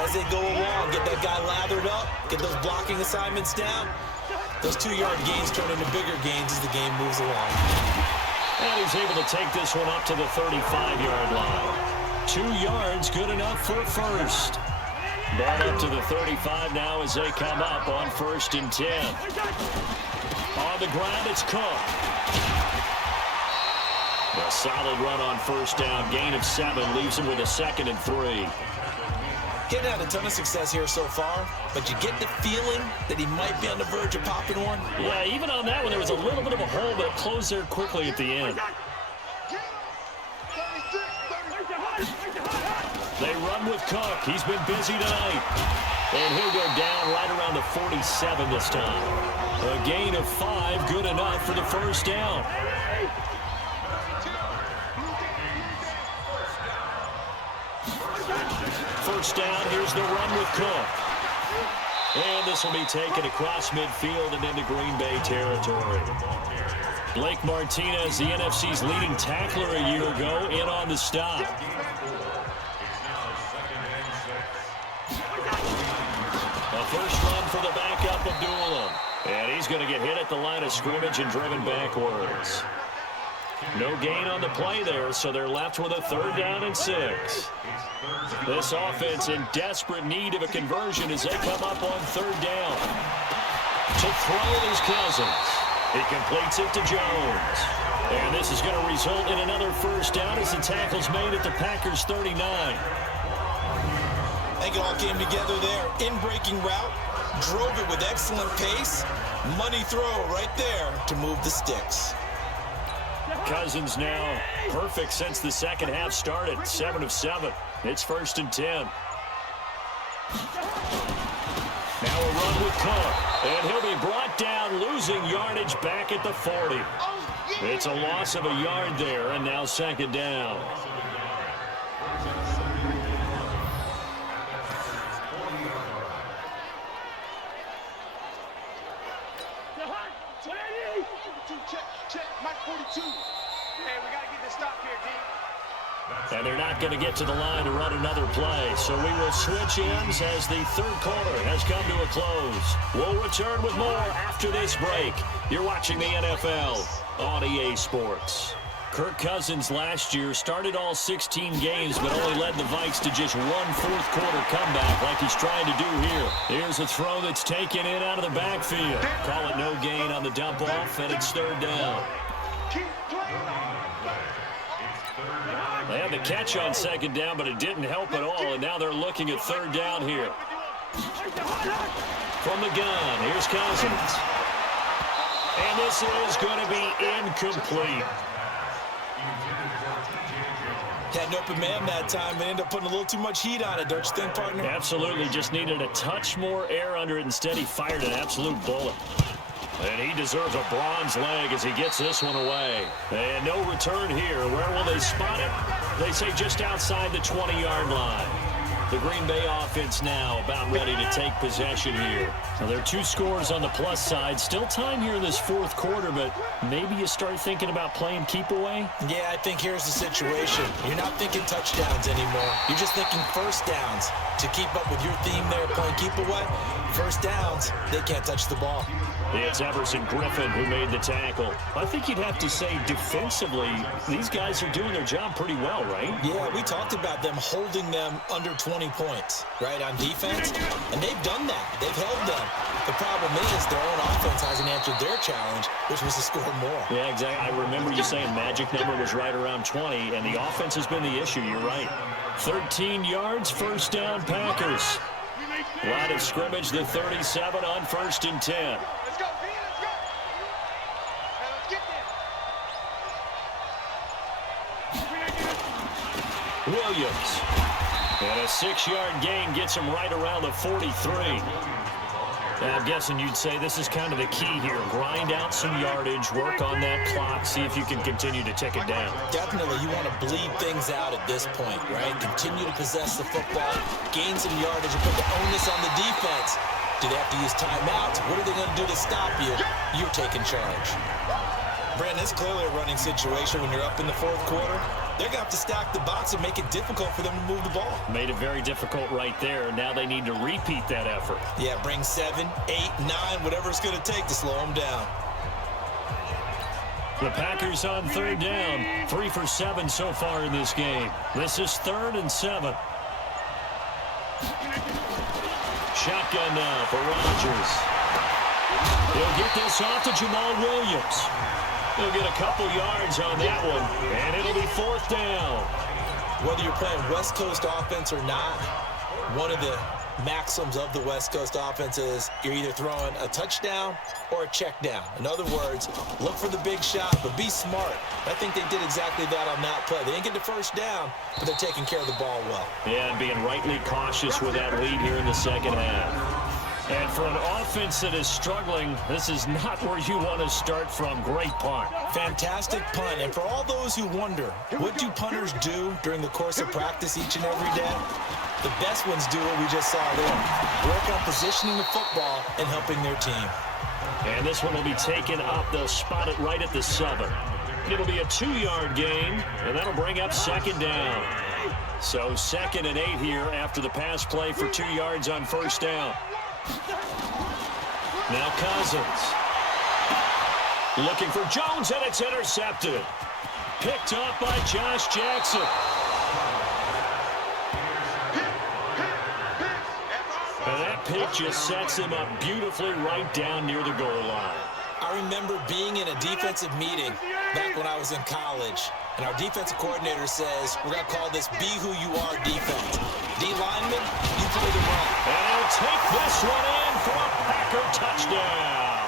As they go along, get that guy lathered up, get those blocking assignments down. Those 2-yard gains turn into bigger gains as the game moves along. And he's able to take this one up to the 35-yard line. 2 yards, good enough for a first. Ball up to the 35 now as they come up on 1st and 10. On the ground, it's Cook. A solid run on 1st down. Gain of 7 leaves him with a 2nd and 3. Getting had a ton of success here so far, but you get the feeling that he might be on the verge of popping one. Yeah, even on that one, there was a little bit of a hole, but it closed there quickly at the end. They run with Cook. He's been busy tonight. And he'll go down right around the 47 this time. A gain of 5, good enough for the 1st down. First down, here's the run with Cook. And this will be taken across midfield and into Green Bay territory. Blake Martinez, the NFC's leading tackler a year ago, in on the stop. A first run for the backup Abdullah. And he's going to get hit at the line of scrimmage and driven backwards. No gain on the play there, so they're left with a 3rd down and 6. This offense in desperate need of a conversion as they come up on 3rd down. To throw is Cousins. He completes it to Jones. And this is going to result in another 1st down as the tackle's made at the Packers' 39. I think it all came together there. In-breaking route, drove it with excellent pace. Money throw right there to move the sticks. Cousins now perfect since the second half started. 7 of 7. It's 1st and 10. Now a run with Cook. And he'll be brought down, losing yardage back at the 40. It's a loss of a yard there, and now 2nd down. Check, Mike 42. Hey, we got to get this stop here, D. And they're not going to get to the line to run another play. So we will switch ends as the third quarter has come to a close. We'll return with more after this break. You're watching the NFL on EA Sports. Kirk Cousins last year started all 16 games but only led the Vikes to just one fourth-quarter comeback like he's trying to do here. Here's a throw that's taken in out of the backfield. Call it no gain on the dump-off, and it's third down. They had the catch on second down, but it didn't help at all, and now they're looking at third down here. From the gun, here's Cousins. And this is going to be incomplete. Had an open man that time, but ended up putting a little too much heat on it, don't you think, partner? Absolutely, just needed a touch more air under it. Instead, he fired an absolute bullet. And he deserves a bronze leg as he gets this one away. And no return here. Where will they spot it? They say just outside the 20-yard line. The Green Bay offense now about ready to take possession here. Now, there are two scores on the plus side. Still time here in this fourth quarter, but maybe you start thinking about playing keep away? Yeah, I think here's the situation. You're not thinking touchdowns anymore. You're just thinking first downs. To keep up with your theme there, playing keep away, first downs, they can't touch the ball. It's Everson Griffin who made the tackle. I think you'd have to say defensively, these guys are doing their job pretty well, right? Yeah, we talked about them holding them under 20 points, right, on defense, and they've done that. They've held them. The problem is their own offense hasn't answered their challenge, which was to score more. Yeah, exactly. I remember you saying magic number was right around 20, and the offense has been the issue. You're right. 13 yards, first down, Packers. Line of scrimmage, the 37 on 1st and 10. Let's go, D, let's go. Hey, let's get there. Williams. And a 6-yard gain gets him right around the 43. Now, I'm guessing you'd say this is kind of the key here. Grind out some yardage, work on that clock, see if you can continue to tick it down. Definitely, you want to bleed things out at this point, right? Continue to possess the football, gain some yardage, and put the onus on the defense. Do they have to use timeouts? What are they going to do to stop you? You're taking charge. Brandon, it's clearly a running situation when you're up in the fourth quarter. They're going to have to stack the box and make it difficult for them to move the ball. Made it very difficult right there. Now they need to repeat that effort. Yeah, bring 7, 8, 9, whatever it's going to take to slow them down. The Packers on third down. 3 for 7 so far in this game. This is 3rd and 7. Shotgun now for Rodgers. He'll get this off to Jamal Williams. He'll get a couple yards on that one, and it'll be 4th down. Whether you're playing West Coast offense or not, one of the maxims of the West Coast offense is you're either throwing a touchdown or a check down. In other words, look for the big shot, but be smart. I think they did exactly that on that play. They didn't get the first down, but they're taking care of the ball well. Yeah, and being rightly cautious with that lead here in the second half. And for an offense that is struggling, this is not where you want to start from. Great punt. Fantastic punt. And for all those who wonder, what do punters do during the course of practice each and every day? The best ones do what we just saw there. Work on positioning the football and helping their team. And this one will be taken up. They'll spot it right at the 7. It'll be a 2-yard gain, and that'll bring up 2nd down. So 2nd and 8 here after the pass play for 2 yards on 1st down. Now Cousins. Looking for Jones, and it's intercepted. Picked up by Josh Jackson. And that pick just sets him up beautifully right down near the goal line. I remember being in a defensive meeting back when I was in college, and our defensive coordinator says, we're going to call this Be Who You Are defense. D lineman, you play the run. And he'll take this one in for a Packer touchdown.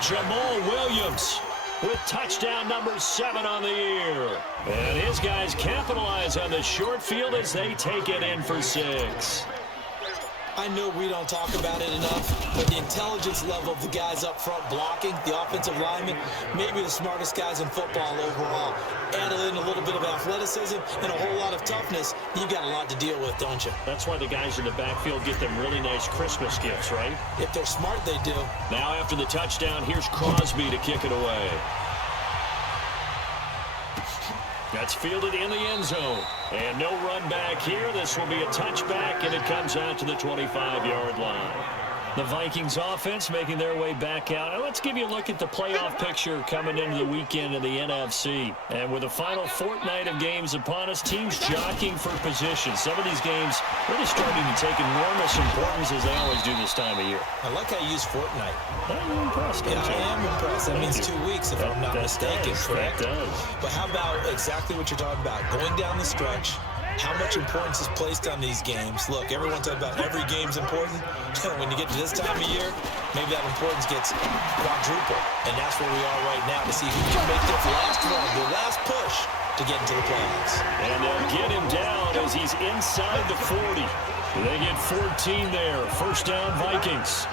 Jamal Williams with touchdown number 7 on the year. And his guys capitalize on the short field as they take it in for 6. I know we don't talk about it enough, but the intelligence level of the guys up front blocking, the offensive linemen, maybe the smartest guys in football overall. idle in a little bit of athleticism and a whole lot of toughness, you've got a lot to deal with, don't you? That's why the guys in the backfield get them really nice Christmas gifts, right? If they're smart, they do. Now after the touchdown, here's Crosby to kick it away. That's fielded in the end zone. And no run back here. This will be a touchback, and it comes out to the 25-yard line. The Vikings offense making their way back out. Now let's give you a look at the playoff picture coming into the weekend in the NFC. And with the final fortnight of games upon us, teams jockeying for position. Some of these games really starting to take enormous importance as they always do this time of year. I like how you use fortnight. I'm impressed. Yeah, I am impressed. That means 2 weeks, if I'm not mistaken, correct? That does. But how about exactly what you're talking about? Going down the stretch, how much importance is placed on these games. Look, everyone talks about every game's important. When you get to this time of year, maybe that importance gets quadruple. And that's where we are right now to see who can make this last run, the last push to get into the playoffs. And they'll get him down as he's inside the 40. They get 14 there. First down, Vikings.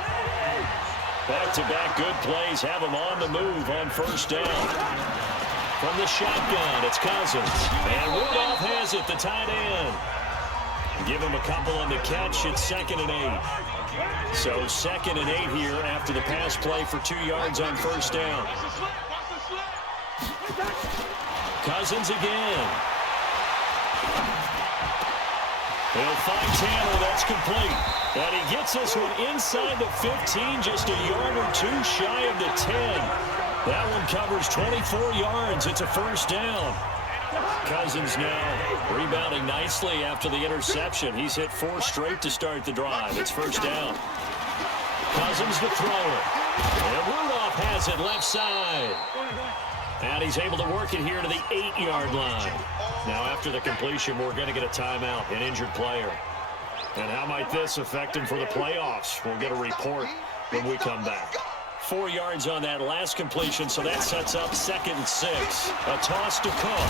Back-to-back good plays have him on the move on first down. From the shotgun, it's Cousins. And Rudolph has it, the tight end. Give him a couple on the catch. It's 2nd and 8. So 2nd and 8 here after the pass play for 2 yards on first down. Cousins again. He'll find Tanner. That's complete. And he gets this one inside the 15, just a yard or two shy of the 10. That one covers 24 yards. It's a first down. Cousins now rebounding nicely after the interception. He's hit 4 straight to start the drive. It's first down. Cousins to throw it. And Rudolph has it left side. And he's able to work it here to the 8-yard line. Now after the completion, we're going to get a timeout, an injured player. And how might this affect him for the playoffs? We'll get a report when we come back. 4 yards on that last completion, so that sets up 2nd and 6. A toss to Cook.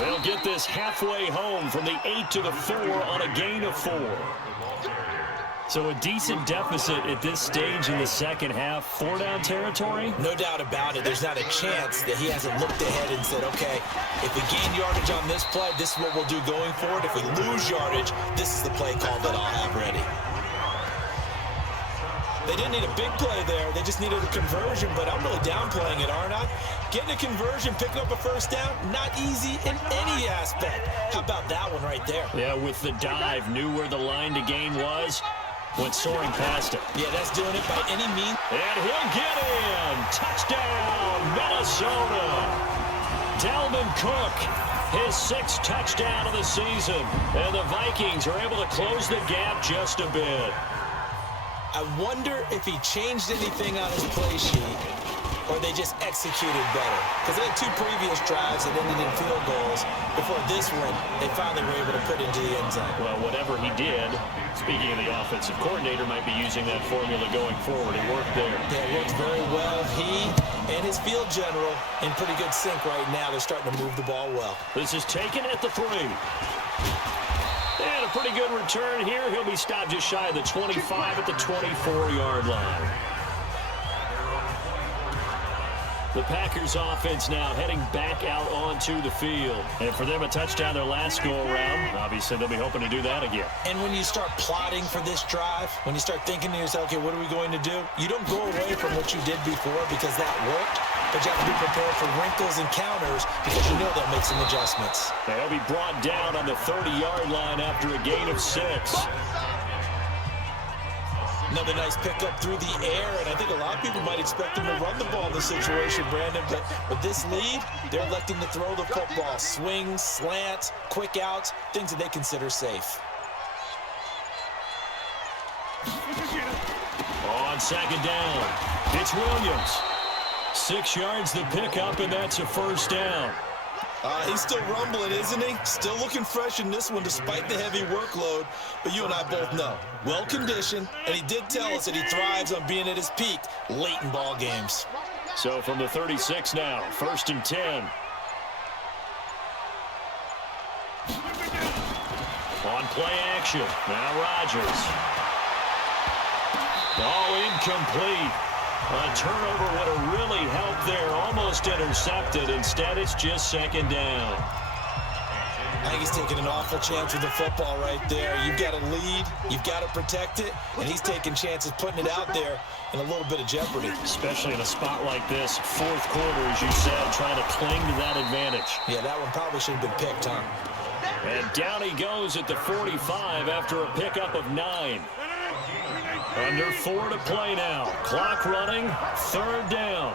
They'll get this halfway home from the 8 to the 4 on a gain of 4. So a decent deficit at this stage in the second half. 4-down territory? No doubt about it. There's not a chance that he hasn't looked ahead and said, okay, if we gain yardage on this play, this is what we'll do going forward. If we lose yardage, this is the play call that I'll have ready. They didn't need a big play there. They just needed a conversion, but I'm really downplaying it, aren't I? Getting a conversion, picking up a first down, not easy in any aspect. How about that one right there? Yeah, with the dive, knew where the line to gain was, went soaring past it. Yeah, that's doing it by any means. And he'll get in. Touchdown, Minnesota. Dalvin Cook, his 6th touchdown of the season. And the Vikings are able to close the gap just a bit. I wonder if he changed anything on his play sheet or they just executed better. Because they had 2 previous drives that ended in field goals. Before this one, they finally were able to put into the end zone. Well, whatever he did, speaking of the offensive coordinator, might be using that formula going forward. It worked there. Yeah, it worked very well. He and his field general in pretty good sync right now. They're starting to move the ball well. This is taken at the 3. And a pretty good return here. He'll be stopped just shy of the 25 at the 24-yard line. The Packers offense now heading back out onto the field. And for them, a touchdown their last go-around. Obviously, they'll be hoping to do that again. And when you start plotting for this drive, when you start thinking to yourself, okay, what are we going to do? You don't go away from what you did before because that worked. But you have to be prepared for wrinkles and counters because you know they'll make some adjustments. They'll be brought down on the 30-yard line after a gain of 6. Another nice pickup through the air, and I think a lot of people might expect them to run the ball in this situation, Brandon, but with this lead, they're electing to throw the football. Swings, slants, quick outs, things that they consider safe. On 2nd down, it's Williams. 6 yards the pickup, and that's a first down. He's still rumbling, isn't he? Still looking fresh in this one despite the heavy workload. But you and I both know, well-conditioned, and he did tell us that he thrives on being at his peak late in ball games. So from the 36 now, 1st and 10. On play action, now Rodgers. Ball incomplete. A turnover would have really helped there. Almost intercepted. Instead, it's just second down. I think he's taking an awful chance with the football right there. You've got a lead, you've got to protect it, and he's taking chances putting it out there in a little bit of jeopardy. Especially in a spot like this, fourth quarter, as you said, trying to cling to that advantage. Yeah, that one probably should have been picked, huh? And down he goes at the 45 after a pickup of 9. Under 4 to play now. Clock running, third down.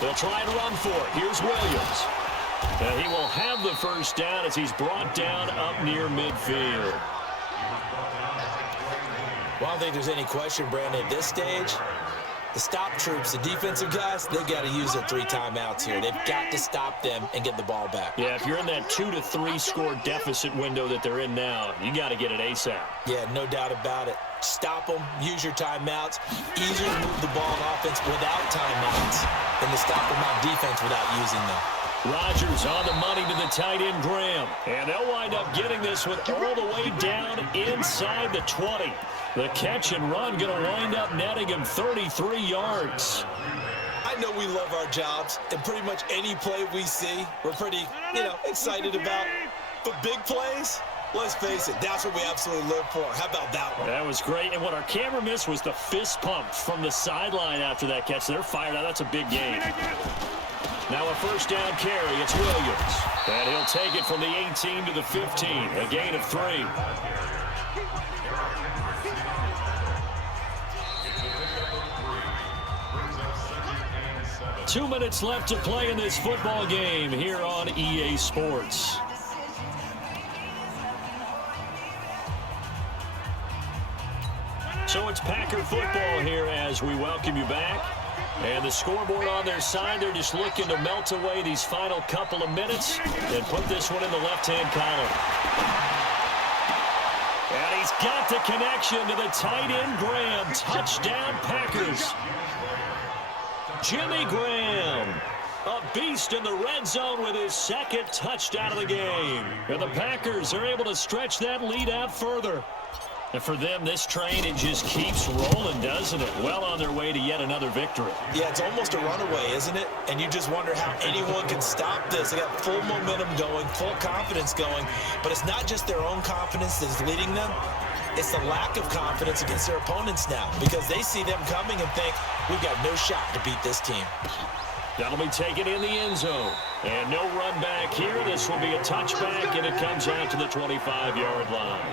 They'll try and run for it. Here's Williams. And he will have the first down as he's brought down up near midfield. Well, I don't think there's any question, Brandon, at this stage, the stop troops, the defensive guys, they've got to use their 3 timeouts here. They've got to stop them and get the ball back. Yeah, if you're in that 2 to 3 score deficit window that they're in now, you got to get it ASAP. Yeah, no doubt about it. Stop them, use your timeouts. Easier to move the ball on offense without timeouts than to stop them on defense without using them. Rodgers on the money to the tight end, Graham. And they'll wind up getting this one all the way down inside the 20. The catch and run going to wind up netting him 33 yards. I know we love our jobs, and pretty much any play we see, we're pretty, excited about. But big plays, let's face it, that's what we absolutely live for. How about that one? That was great. And what our camera missed was the fist pump from the sideline after that catch. They're fired out. That's a big gain. Now a first down carry. It's Williams. And he'll take it from the 18 to the 15. A gain of 3. 2 minutes left to play in this football game here on EA Sports. So it's Packer football here as we welcome you back. And the scoreboard on their side, they're just looking to melt away these final couple of minutes and put this one in the left-hand column. And he's got the connection to the tight end, Graham. Touchdown, Packers. Jimmy Graham, a beast in the red zone with his second touchdown of the game. And the Packers are able to stretch that lead out further. And for them, this train, it just keeps rolling, doesn't it? Well on their way to yet another victory. Yeah, it's almost a runaway, isn't it? And you just wonder how anyone can stop this. They got full momentum going, full confidence going. But it's not just their own confidence that's leading them. It's the lack of confidence against their opponents now because they see them coming and think, we've got no shot to beat this team. That'll be taken in the end zone. And no run back here. This will be a touchback, and it comes out to the 25-yard line.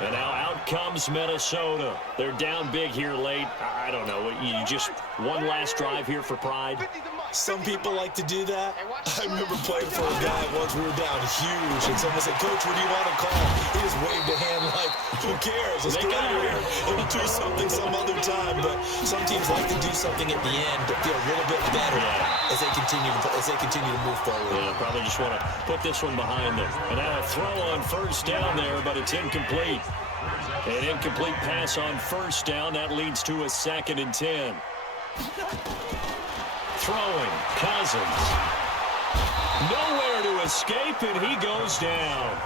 And now out comes Minnesota. They're down big here late. I don't know. You just one last drive here for pride. Some people like to do that. I remember playing for a guy once. We were down huge, and someone said, "Coach, what do you want to call?" He just waved a hand like, who cares? Let's get out of here. And we'll do something some other time. But some teams like to do something at the end to feel a little bit better as they continue to move forward. Yeah, probably just want to put this one behind them. And now a throw on first down there, but it's incomplete. An incomplete pass on first down. That leads to a 2nd and 10. Throwing, Cousins. Nowhere to escape, and he goes down.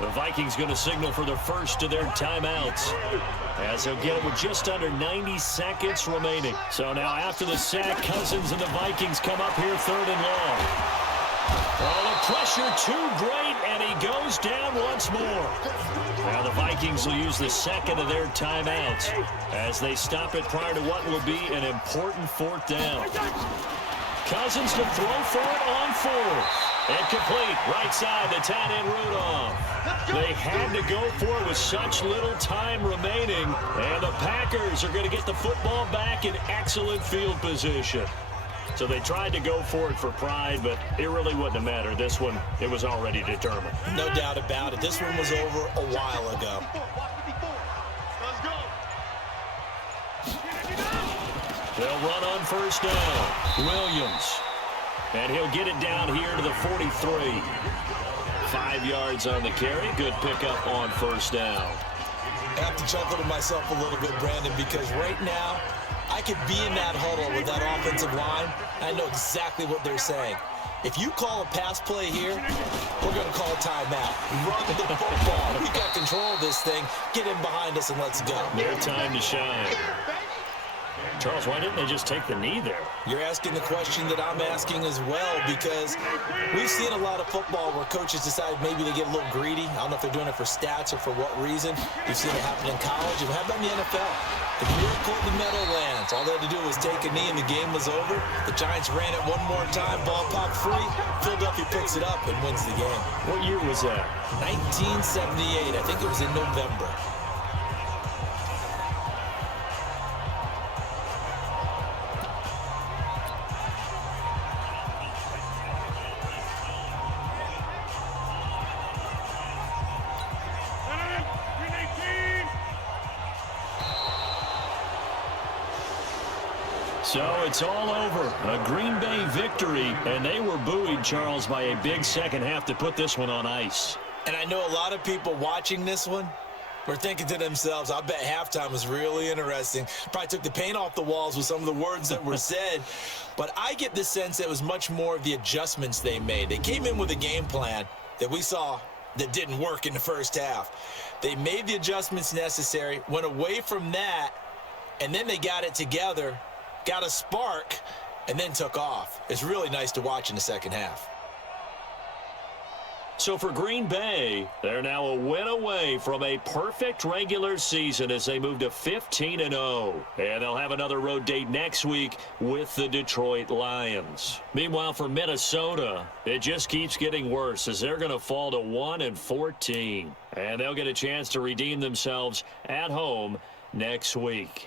The Vikings going to signal for the first of their timeouts as they'll get it with just under 90 seconds remaining. So now after the sack, Cousins and the Vikings come up here 3rd and long. Oh, the pressure too great, and he goes down once more. Now the Vikings will use the 2nd of their timeouts as they stop it prior to what will be an important 4th down. Cousins to throw for it on 4th. And complete, right side, the tight end Rudolph. They had to go for it with such little time remaining. And the Packers are going to get the football back in excellent field position. So they tried to go for it for pride, but it really wouldn't have mattered. This one, it was already determined. No doubt about it. This one was over a while ago. They'll run on first down. Williams. And he'll get it down here to the 43. 5 yards on the carry. Good pickup on first down. I have to chuckle to myself a little bit, Brandon, because right now I could be in that huddle with that offensive line, and I know exactly what they're saying. If you call a pass play here, we're going to call a timeout. Run the football. We got control of this thing. Get in behind us and let's go. Their time to shine. Charles, why didn't they just take the knee there? You're asking the question that I'm asking as well, because we've seen a lot of football where coaches decide maybe they get a little greedy. I don't know if they're doing it for stats or for what reason. We've seen it happen in college, and how about in the NFL? The miracle of the Meadowlands. All they had to do was take a knee, and the game was over. The Giants ran it one more time. Ball popped free. Philadelphia picks it up and wins the game. What year was that? 1978. I think it was in November. So it's all over. A Green Bay victory, and they were buoyed, Charles, by a big second half to put this one on ice. And I know a lot of people watching this one were thinking to themselves, I bet halftime was really interesting. Probably took the paint off the walls with some of the words that were said. But I get the sense that it was much more of the adjustments they made. They came in with a game plan that we saw that didn't work in the first half. They made the adjustments necessary, went away from that, and then they got it together, got a spark, and then took off. It's really nice to watch in the second half. So for Green Bay, they're now a win away from a perfect regular season as they move to 15-0. And they'll have another road date next week with the Detroit Lions. Meanwhile, for Minnesota, it just keeps getting worse as they're going to fall to 1-14. And they'll get a chance to redeem themselves at home next week.